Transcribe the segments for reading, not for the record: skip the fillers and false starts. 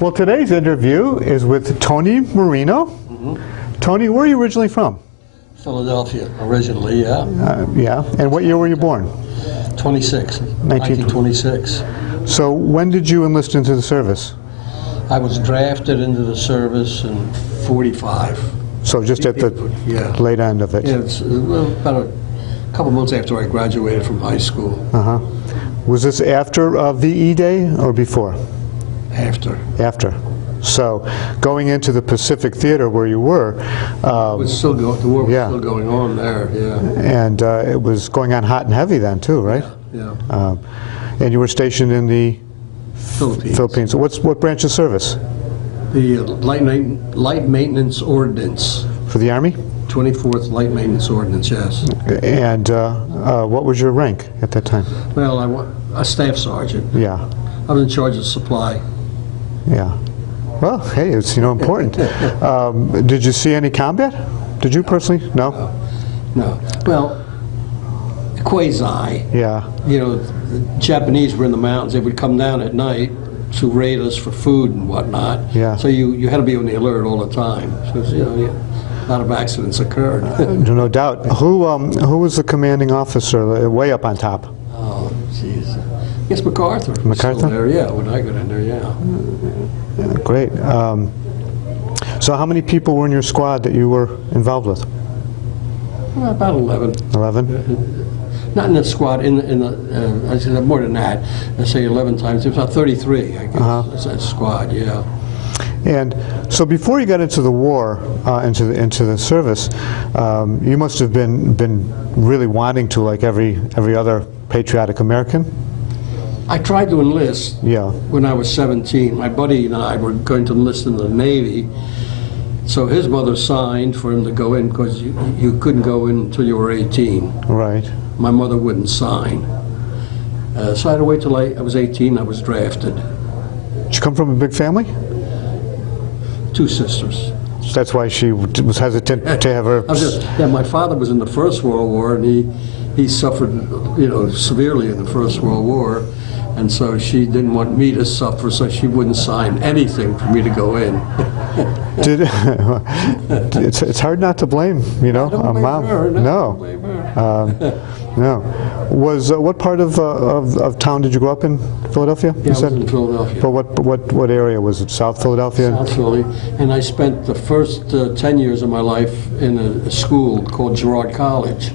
Well, today's interview is with Tony Marino. Tony, where are you originally from? Philadelphia, originally, yeah. Yeah, and what year were you born? 1926. So when did you enlist into the service? I was drafted into the service in 45. So just at the late end of it? Yeah, it's about a couple months after I graduated from high school. Uh-huh. Was this after VE Day or before? After. After. So going into the Pacific Theater where you were, the war was still going on there, yeah. And it was going on hot and heavy then too, right? Yeah. And you were stationed in the Philippines. So what branch of service? The Light Maintenance Ordnance. For the Army? 24th Light Maintenance Ordnance, yes. And what was your rank at that time? Well, I was a staff sergeant. Yeah. I was in charge of supply. Yeah. Well, hey, it's important. Did you see any combat? Did you personally? No? No. Well, quasi. Yeah. You know, the Japanese were in the mountains. They would come down at night to raid us for food and whatnot. Yeah. So you had to be on the alert all the time. So, you know, a lot of accidents occurred. No doubt. Who was the commanding officer way up on top? Oh, jeez. I guess MacArthur. MacArthur? Still there, yeah, when I got in there, yeah. Great. So how many people were in your squad that you were involved with? Well, about 11. 11? Not in the squad, in the I said more than that. I say 11 times. It was about 33, I guess. That's that squad, yeah. And so before you got into the war, into the service, you must have been really wanting to, like every other patriotic American. I tried to enlist Yeah. when I was 17. My buddy and I were going to enlist in the Navy. So his mother signed for him to go in because you couldn't go in until you were 18. Right. My mother wouldn't sign. So I had to wait till I was 18. I was drafted. Did you come from a big family? 2 sisters. That's why she was hesitant to have her. Yeah, my father was in the First World War, and he suffered, you know, severely in the First World War. And so she didn't want me to suffer, so she wouldn't sign anything for me to go in. It's hard not to blame, you know, a mom. No. No. What part of town did you grow up in? Philadelphia? Yeah, I was in Philadelphia. But what area was it? South Philadelphia? South Philly. And I spent the first 10 years of my life in a school called Girard College.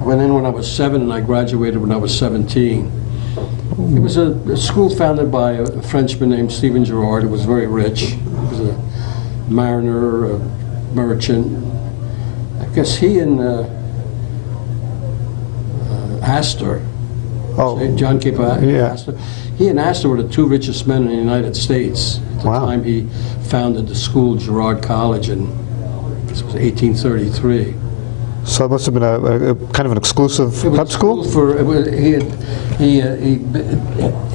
I went in when I was 7 and I graduated when I was 17. It was a school founded by a Frenchman named Stephen Girard, who was very rich. He was a mariner, a merchant. I guess he and Astor, John Cape Astor, he and Astor were the 2 richest men in the United States. At the time he founded the school, Girard College, in 1833. So it must have been a kind of an exclusive prep school?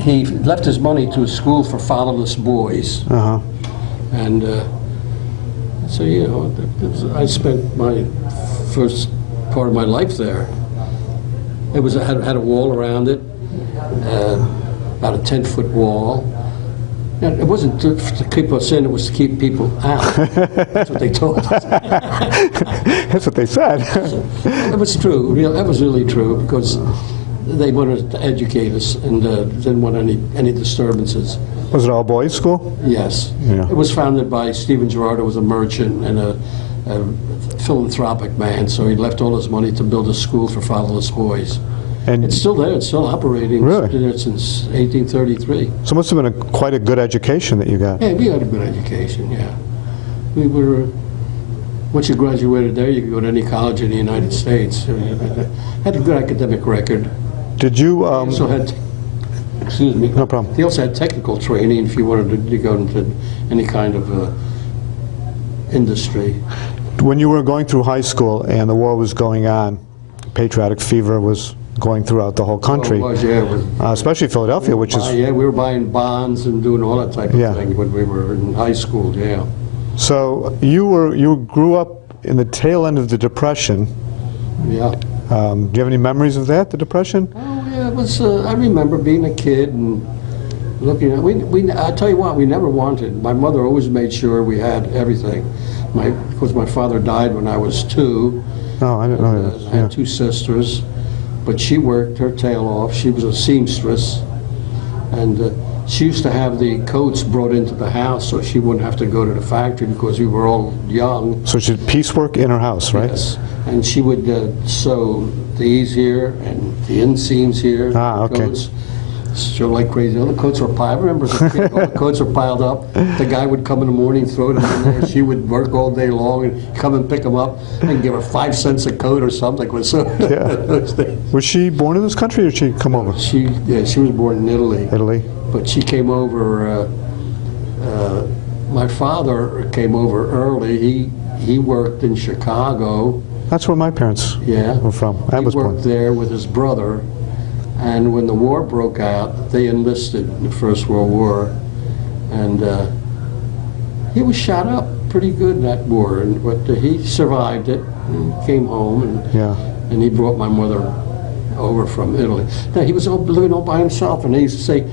He left his money to a school for fatherless boys. And so, you know, I spent my first part of my life there. It had a wall around it, about a 10-foot wall. And it wasn't to keep us in, it was to keep people out. That's what they told us. That's what they said. It was true. That was really true, because they wanted to educate us and didn't want any disturbances. Was it all boys school? Yes. Yeah. It was founded by Stephen Girard, who was a merchant and a philanthropic man, so he left all his money to build a school for fatherless boys. And it's still there. It's still operating. Really? It's been there since 1833. So it must have been quite a good education that you got. Yeah, we had a good education, yeah. We were, once you graduated there, you could go to any college in the United States. Had a good academic record. Did you... also had, excuse me. No problem. They also had technical training if you wanted to go into any kind of industry. When you were going through high school and the war was going on, patriotic fever was going throughout the whole country. Oh, it was, yeah. It was, especially Philadelphia, which is... Yeah, we were buying bonds and doing all that type of thing when we were in high school, yeah. So you grew up in the tail end of the Depression. Yeah. Do you have any memories of that, the Depression? Oh, yeah, it was, I remember being a kid and looking at, I tell you what, we never wanted. My mother always made sure we had everything. Of course, my father died when I was 2. Oh, I didn't know that. I had 2 sisters, but she worked her tail off. She was a seamstress, and she used to have the coats brought into the house so she wouldn't have to go to the factory because we were all young. So she did piecework in her house, right? Yes, and she would sew these here and the inseams here. Ah, okay. Coats. So like crazy. All the coats were piled. I remember as a kid, all the coats were piled up. The guy would come in the morning, throw them in there. She would work all day long and come and pick them up and give her 5 cents a coat or something. Yeah. Was she born in this country or did she come over? She was born in Italy. Italy. But she came over. My father came over early. He worked in Chicago. That's where my parents were from. I was born. He worked there with his brother. And when the war broke out, they enlisted in the First World War, and he was shot up pretty good in that war. But he survived it and came home, and he brought my mother over from Italy. Now, he was living all by himself, and he used to say,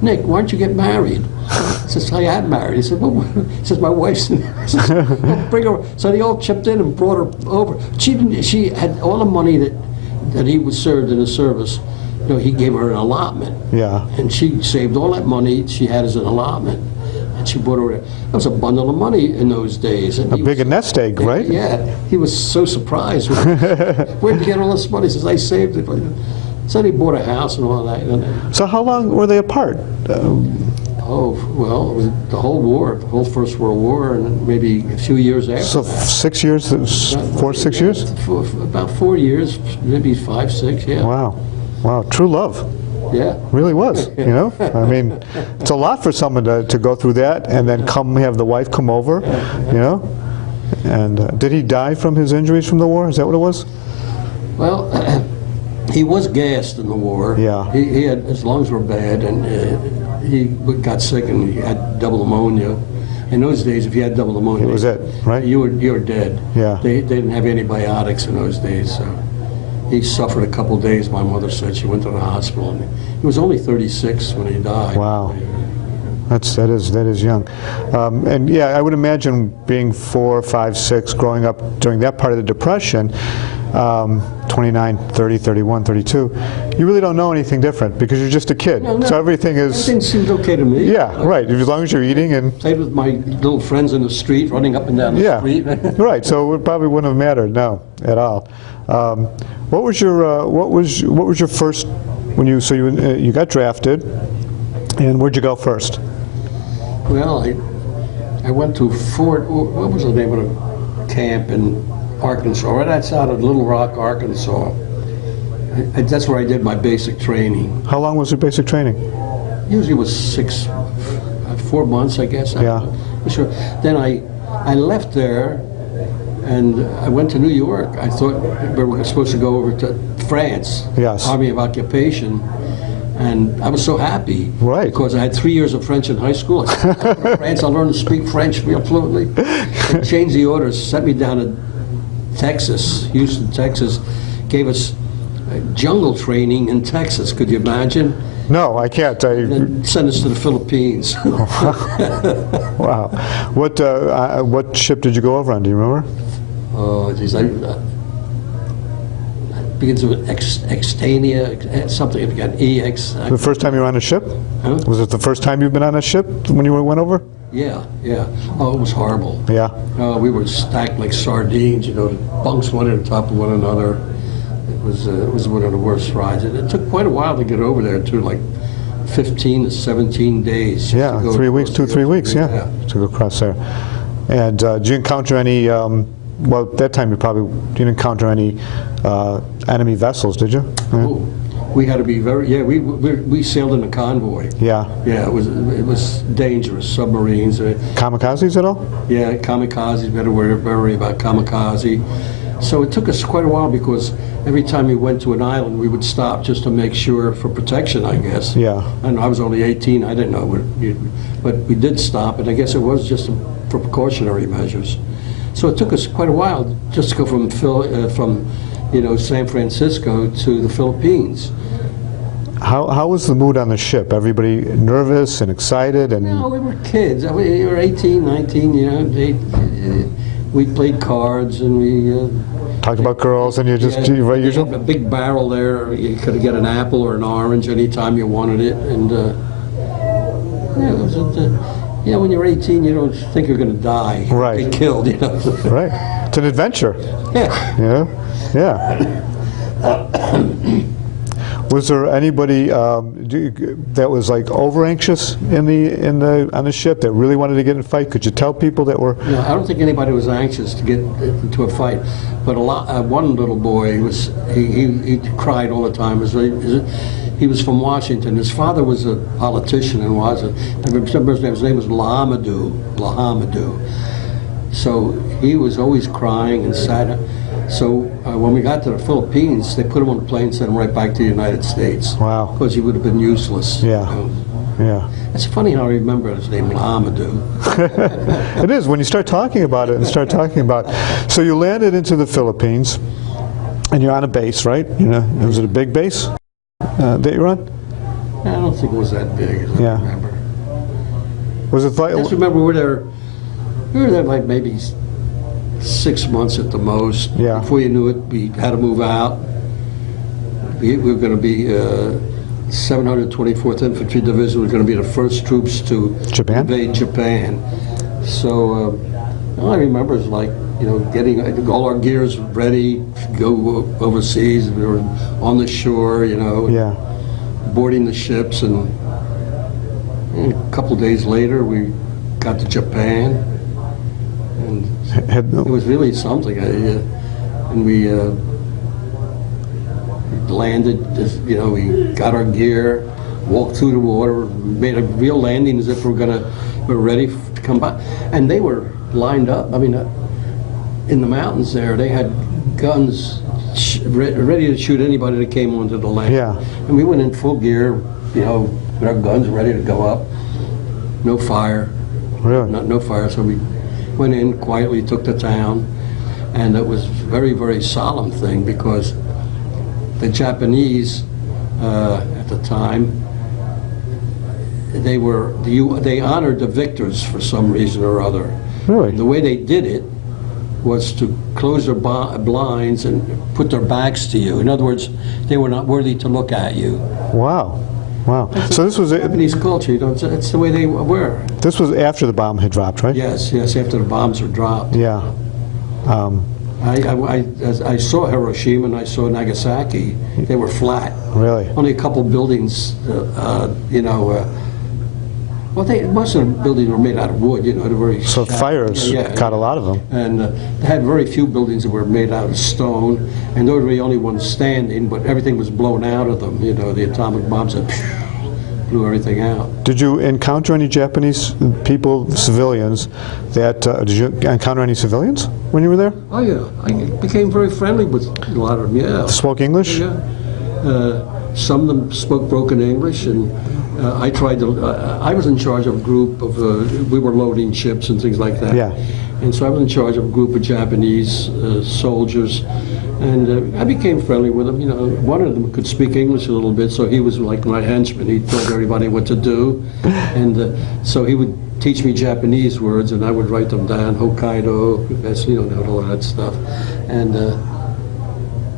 "Nick, why don't you get married?" I says, "I am married." He said, "Well," he says, "My wife's in there." I says, "Well, bring her." So they all chipped in and brought her over. She had all the money that he was served in the service. You know, he gave her an allotment. Yeah. And she saved all that money she had as an allotment. And she brought her, that was a bundle of money in those days. And a big nest egg, right? Yeah. He was so surprised. Where'd you get all this money? He says, "I saved it." So he bought a house and all that. So how long were they apart? Oh, well, it was the whole war, the whole First World War, and maybe a few years after. So 6 years, 6 years? About 4 years, maybe 5, 6, yeah. Wow. Wow, true love. Yeah. Really was, you know? I mean, it's a lot for someone to go through that and then have the wife come over, you know? And did he die from his injuries from the war? Is that what it was? Well, he was gassed in the war. Yeah. He had, his lungs were bad, and he got sick and he had double pneumonia. In those days, if you had double pneumonia, It was it, right? You were dead. Yeah. They didn't have antibiotics in those days, so he suffered a couple days. My mother said she went to the hospital, and he was only 36 when he died. Wow. That is young. And yeah, I would imagine being 4, 5, 6, growing up during that part of the Depression, 29, 30, 31, 32, you really don't know anything different because you're just a kid. No. So everything seemed okay to me. Yeah, right. As long as you're eating and Played with my little friends in the street, running up and down the street. Right. So it probably wouldn't have mattered, no, at all. What was your first when you got drafted, and where'd you go first? Well, I went to Fort. What was the name of the camp in Arkansas? Right outside of Little Rock, Arkansas. That's where I did my basic training. How long was your basic training? Usually it was 4 months, I guess. Yeah. Sure. Then I left there, and I went to New York. I thought we were supposed to go over to France. Yes. Army of Occupation. And I was so happy, right? Because I had 3 years of French in high school. I said, "I'll go to France, I'll learn to speak French real fluently." They changed the orders, sent me down to Texas, Houston, Texas, gave us jungle training in Texas. Could you imagine? No, I can't. And sent us to the Philippines. Wow. What ship did you go over on? Do you remember? Oh, geez, begins with Extania, something again, EX. The first time you were on a ship? Huh? Was it the first time you've been on a ship when you went over? Yeah. Oh, it was horrible. Yeah. We were stacked like sardines, you know, bunks one on top of one another. It was one of the worst rides. And it took quite a while to get over there, too, like 15 to 17 days. Yeah, 3 weeks, 2-3 weeks, yeah, to go across there. And did you encounter any, well, at that time you probably didn't encounter any enemy vessels, did you? Oh, we had to be very, we sailed in a convoy. Yeah. Yeah, it was dangerous, submarines. Kamikazes at all? Yeah, kamikazes, we had to worry about kamikaze. So it took us quite a while because every time we went to an island, we would stop just to make sure for protection, I guess. Yeah. And I was only 18, I didn't know, but we did stop, and I guess it was just for precautionary measures. So it took us quite a while just to go from San Francisco to the Philippines. How was the mood on the ship? Everybody nervous and excited? And No, we were kids. We were 18, 19, you know. We played cards and we... talked about girls and you just, right, usual? A big barrel there. You could get an apple or an orange anytime you wanted it. And, yeah, it was you know, when you're 18, you don't think you're going to die. Right. Get killed, you know. Right. It's an adventure. Yeah. Yeah. Yeah. Was there anybody that was like over anxious on the ship that really wanted to get in a fight? Could you tell people that were? No, I don't think anybody was anxious to get into a fight, but one little boy he cried all the time. He was from Washington. His father was a politician in Washington. His name was Lahamadou. So he was always crying and sad. So when we got to the Philippines, they put him on a plane and sent him right back to the United States. Wow. Because he would have been useless. Yeah. You know? Yeah. It's funny how I remember his name, Lahamadou. It is, when you start talking about it and start talking about. So you landed into the Philippines, and you're on a base, right? You know, was it a big base that you're on? I don't think it was that big, as I remember. Was it like? I just remember we were there like maybe 6 months at the most. Yeah. Before you knew it, we had to move out. We were going to be 724th Infantry Division was going to be the first troops to invade Japan. So all I remember is like, you know, getting all our gears ready to go overseas. We were on the shore, you know, boarding the ships, and a couple of days later we got to Japan. And it was really something. And we landed, you know, we got our gear, walked through the water, made a real landing as if we were ready to come by. And they were lined up. I mean, in the mountains there, they had guns ready to shoot anybody that came onto the land. Yeah. And we went in full gear, you know, with our guns ready to go up. No fire. Really? No fire, so we went in quietly, took the town, and it was a very, very solemn thing because the Japanese at the time, they honored the victors for some reason or other. Really? The way they did it was to close their blinds and put their backs to you. In other words, they were not worthy to look at you. Wow. Wow. So this was Japanese culture, you know, it's the way they were. This was after the bomb had dropped, right? Yes, after the bombs were dropped. Yeah. I saw Hiroshima and I saw Nagasaki. They were flat. Really? Only a couple buildings, you know. Well, most of the buildings were made out of wood, you know. They were so fires caught a lot of them. And they had very few buildings that were made out of stone, and those were the only ones standing, but everything was blown out of them. You know, the atomic bombs that blew everything out. Did you encounter any Japanese people, civilians, did you encounter any civilians when you were there? Oh, yeah. I became very friendly with a lot of them, yeah. Spoke English? Yeah. Some of them spoke broken English, and I tried to. I was in charge of a group of. We were loading ships and things like that. Yeah. And so I was in charge of a group of Japanese soldiers, and I became friendly with them. You know, one of them could speak English a little bit, so he was like my henchman. He told everybody what to do, and so he would teach me Japanese words, and I would write them down. Hokkaido, that's, you know, all that stuff, and.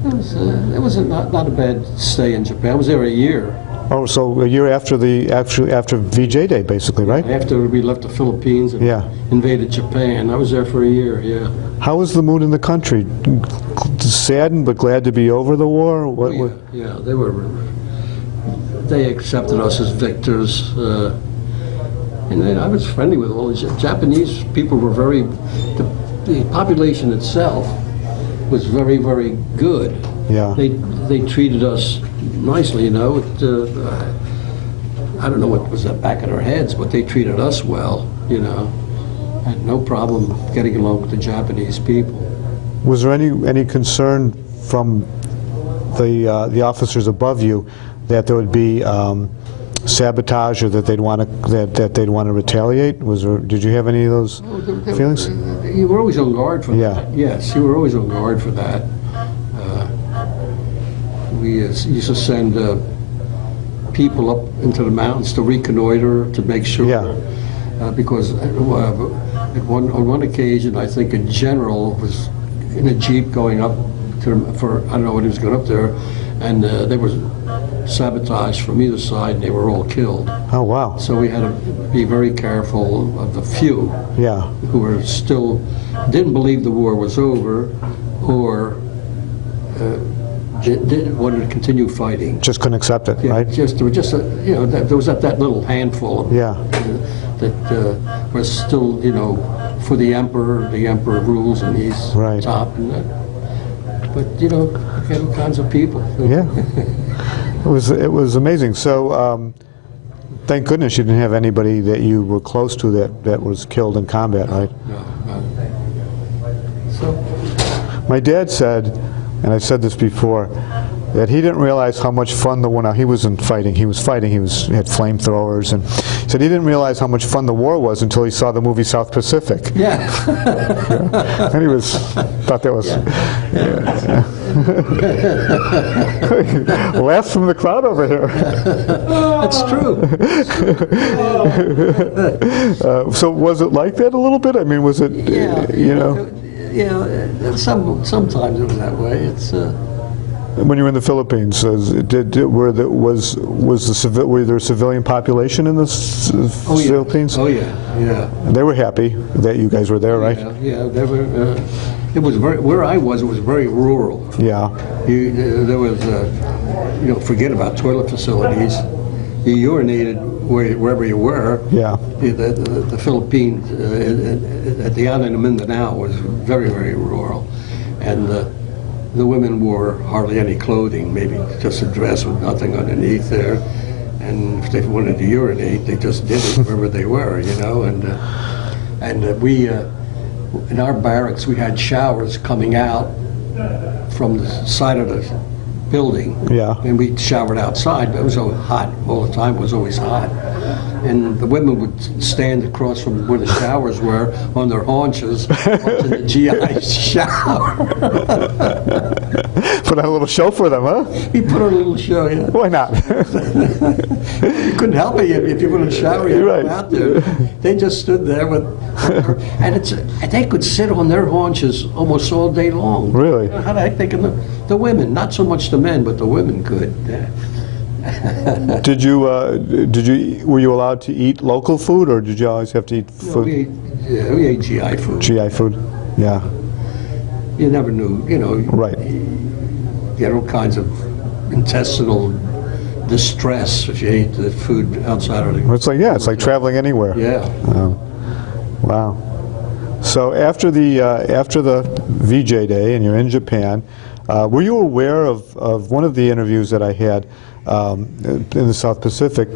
It was not a bad stay in Japan. I was there a year. Oh, so a year after after VJ Day, basically, right? After we left the Philippines and invaded Japan, I was there for a year. Yeah. How was the mood in the country? Saddened but glad to be over the war. Yeah, they accepted us as victors, and then I was friendly with all the Japanese people. Were very the population itself was very, very good. Yeah. They treated us nicely, you know. I don't know what was at the back of their heads, but they treated us well, you know. I had no problem getting along with the Japanese people. Was there any concern from the officers above you that there would be sabotage or that they'd want to retaliate? Did you have any of those feelings? You were always on guard for that. Yes, you were always on guard for that. We used to send people up into the mountains to reconnoiter, to make sure. Yeah. Because on one occasion, I think a general was in a Jeep going up for, I don't know what he was going up there, and they were sabotaged from either side, and they were all killed. Oh, wow. So we had to be very careful of the few who were still, didn't believe the war was over, or wanted to continue fighting. Just couldn't accept it, right? There were just there was that little handful of that was still, for the emperor. The emperor rules, and he's top. And but we had all kinds of people. Yeah, it was amazing. So thank goodness you didn't have anybody that you were close to that was killed in combat, right? No. So my dad said, and I've said this before, that he didn't realize how much fun the war. Now he wasn't fighting. He was fighting. He had flamethrowers, and he said he didn't realize how much fun the war was until he saw the movie South Pacific. Yeah. And he thought that was. Laughs from the crowd over here. That's true. So was it like that a little bit? I mean, was it? Sometimes it was that way. It's. When you were in the Philippines, were there a civilian population in the Philippines? Oh yeah. They were happy that you guys were there, right? Yeah. They were. It was where I was. It was very rural. Yeah. There was, forget about toilet facilities. You urinated wherever you were. Yeah. The Philippines at the island of Mindanao was very, very rural, and the women wore hardly any clothing, maybe just a dress with nothing underneath there. And if they wanted to urinate, they just did it wherever they were, And we, in our barracks, we had showers coming out from the side of the building. Yeah. And we showered outside, but it was always hot all the time. It was always hot. And the women would stand across from where the showers were on their haunches watching the GI shower. Put on a little show for them, huh? He put on a little show, yeah. Why not? You couldn't help it if you were in a shower. You were out there. They just stood there and they could sit on their haunches almost all day long. Really? How the heck they can? The women, not so much the men, but the women could. Were you allowed to eat local food, or did you always have to eat food? No, we ate GI food. GI food, yeah. You never knew, Right. You had all kinds of intestinal distress if you ate the food outside of the. It's like traveling anywhere. Yeah. Wow. So after the VJ Day and you're in Japan, were you aware of one of the interviews that I had in the South Pacific?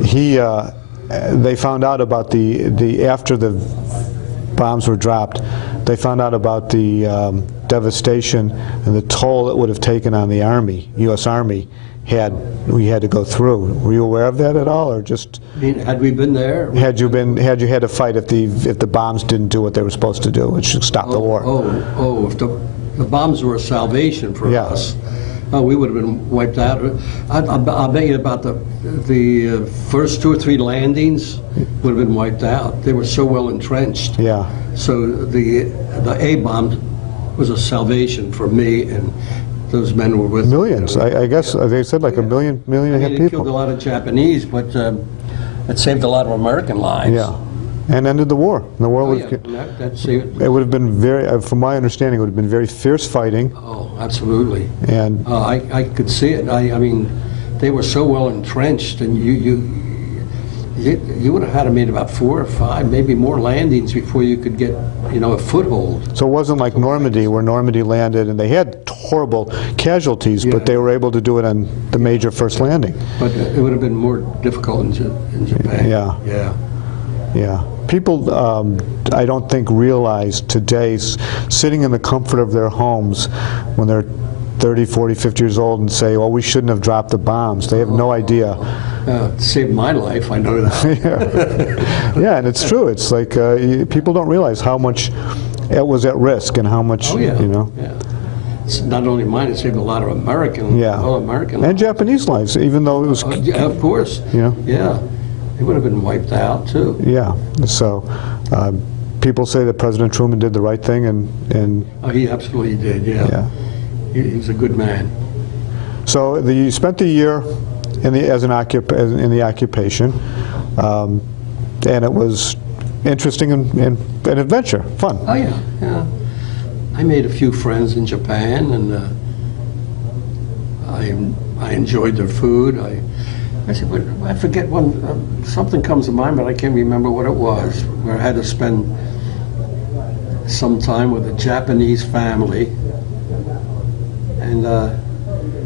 They found out about the after the bombs were dropped, they found out about the devastation and the toll it would have taken on the Army, U.S. Army, we had to go through. Were you aware of that at all, or just? Had we been there? Had you had to fight if the bombs didn't do what they were supposed to do, which should stop the war? If the bombs were a salvation for us. We would have been wiped out. I'll bet you about the first 2 or 3 landings would have been wiped out. They were so well entrenched. Yeah. So the A bomb was a salvation for me, and those men were with millions. I guess they said like a million and a half people. It killed a lot of Japanese, but it saved a lot of American lives. Yeah. And ended the war. The war it would have been very, from my understanding, it would have been very fierce fighting. Oh, absolutely. And I could see it. I mean, they were so well entrenched, and you would have had to make about 4 or 5, maybe more landings before you could get, a foothold. So it wasn't like Normandy, where Normandy landed, and they had horrible casualties, but they were able to do it on the major first landing. But it would have been more difficult in Japan. Yeah. Yeah. Yeah. People, I don't think, realize today, sitting in the comfort of their homes when they're 30, 40, 50 years old and say, well, we shouldn't have dropped the bombs. They have no idea. It saved my life, I know that. Yeah, and it's true. It's like people don't realize how much it was at risk and how much, Yeah. it's not only mine, it saved a lot of American, Yeah. all American And Japanese lives, even though it was, yeah, of course. Yeah. Yeah. It would have been wiped out, too. yeah. So people say that President Truman did the right thing, and Oh, he absolutely did, yeah. yeah. He's a good man. So you spent the year in the occupation, and it was interesting and an adventure, fun. Oh, yeah, yeah. I made a few friends in Japan, and I enjoyed their food. I said, but I forget something comes to mind, but I can't remember what it was, where I had to spend some time with a Japanese family. And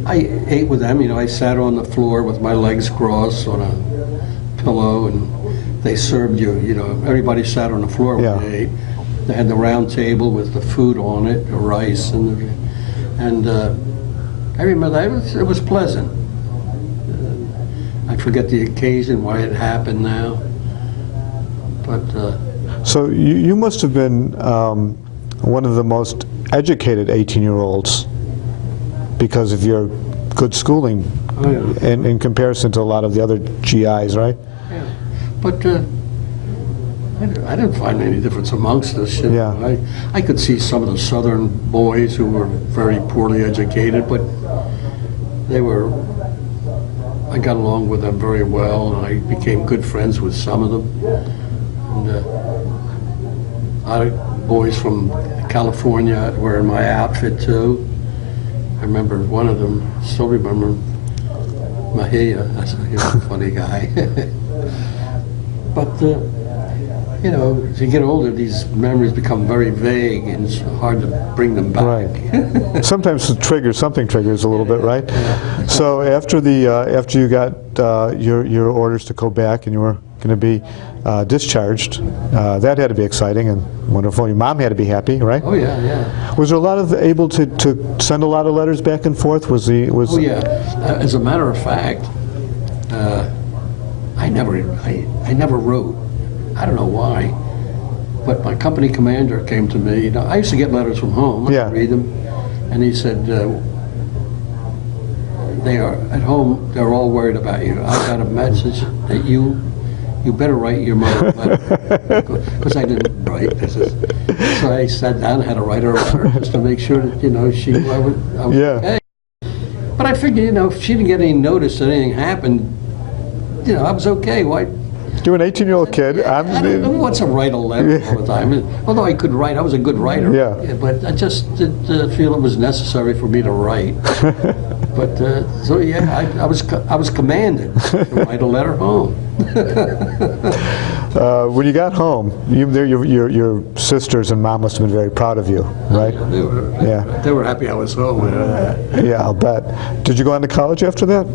I ate with them. You know, I sat on the floor with my legs crossed on a pillow, and they served you. You know, everybody sat on the floor when Yeah. they ate. They had the round table with the food on it, the rice, and I remember that it was pleasant. I forget the occasion, why it happened now, but So you must have been one of the most educated 18-year-olds because of your good schooling oh, yeah. in comparison to a lot of the other GIs, right? Yeah. But I didn't find any difference amongst us. You know. Yeah. I could see some of the southern boys who were very poorly educated, but I got along with them very well, and I became good friends with some of them. And other boys from California were in my outfit too. I remember one of them, still remember Mahia, he was a funny guy. But you know, as you get older, these memories become very vague, and it's hard to bring them back. Right. Sometimes something triggers a little bit, right? Yeah. So after you got your orders to go back, and you were going to be discharged, that had to be exciting and wonderful. Your mom had to be happy, right? Oh yeah, yeah. Was there a lot of able to send a lot of letters back and forth? Oh yeah. As a matter of fact, I never wrote. I don't know why, but my company commander came to me. You know, I used to get letters from home. I Yeah. read them, and he said, "They are at home. They're all worried about you. I got a message that you better write your mother a letter," because I didn't write. So I sat down and had to write her a letter just to make sure that I was Yeah. okay. But I figured, if she didn't get any notice that anything happened, I was okay. Why? You're an 18-year-old kid. I don't want to write a letter all the time. Although I could write, I was a good writer. Yeah. But I just didn't feel it was necessary for me to write. But so yeah, I was commanded to write a letter home. When you got home, your sisters and mom must have been very proud of you, right? They were happy I was home. Yeah, I'll bet. Did you go on to college after that?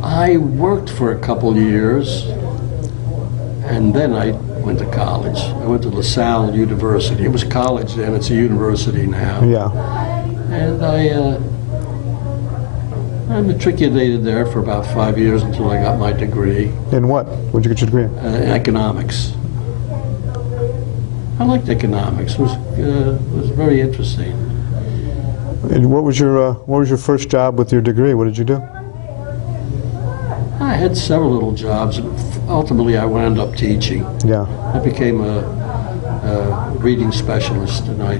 I worked for a couple years, and then I went to college. I went to LaSalle University. It was college then, it's a university now. Yeah. And I matriculated there for about 5 years until I got my degree. In what? What did you get your degree in? In economics. I liked economics. It was very interesting. And what was your first job with your degree? What did you do? I had several little jobs. Ultimately, I wound up teaching. Yeah. I became a reading specialist, and I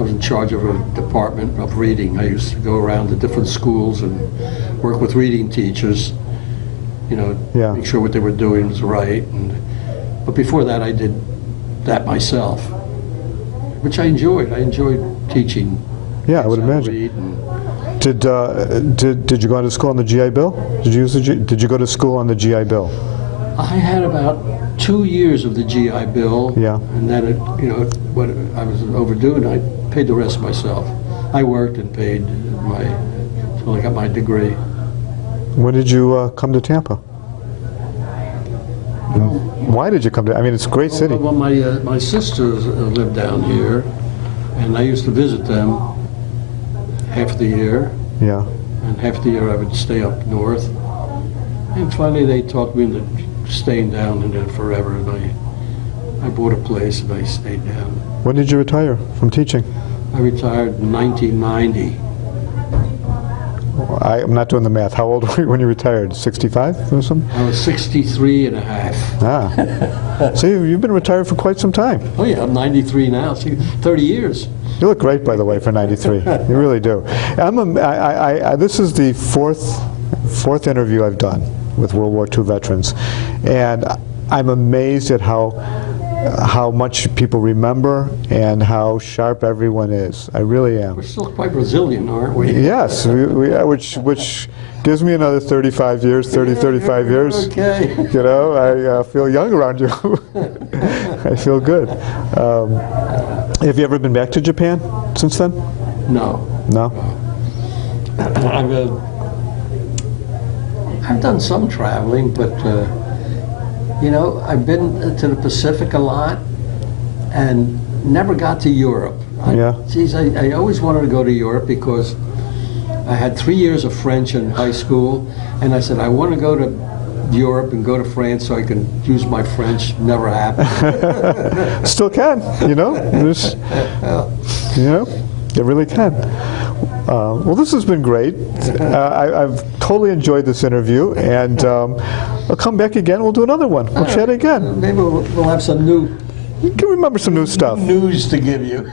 was in charge of a department of reading. I used to go around to different schools and work with reading teachers, Yeah. make sure what they were doing was right. But before that, I did that myself, which I enjoyed. I enjoyed teaching. Yeah, I would kids how to imagine. read and- Did you go on to school on the GI Bill? Did you go to school on the GI Bill? I had about 2 years of the GI Bill, Yeah. and then what I was overdue, and I paid the rest myself. I worked and paid until I got my degree. When did you come to Tampa? Why did you come to? I mean, it's a great city. Well, my sisters lived down here, and I used to visit them half the year, Yeah. and half the year I would stay up north. And finally, they talked me into staying down in there forever, and I bought a place and I stayed down. When did you retire from teaching? I retired in 1990. I'm not doing the math. How old were you when you retired? 65 or something? I was 63 and a half. Ah. So you've been retired for quite some time. Oh yeah, I'm 93 now. See, 30 years. You look great, by the way, for 93. You really do. This is the fourth interview I've done with World War II veterans, and I'm amazed at how much people remember and how sharp everyone is. I really am. We're still quite Brazilian, aren't we? Yes, which gives me another 35 years, 35 years. Okay. You know, I feel young around you. I feel good. Have you ever been back to Japan since then? No. No? I've done some traveling, but you know, I've been to the Pacific a lot and never got to Europe. I always wanted to go to Europe because I had 3 years of French in high school, and I said, I want to go to Europe and go to France so I can use my French. Never happened. Still can, you know? You know, it really can. Well, this has been great. I've totally enjoyed this interview, and I'll come back again. We'll do another one. We'll chat again. Maybe we'll have some new You can remember some new stuff. news to give you.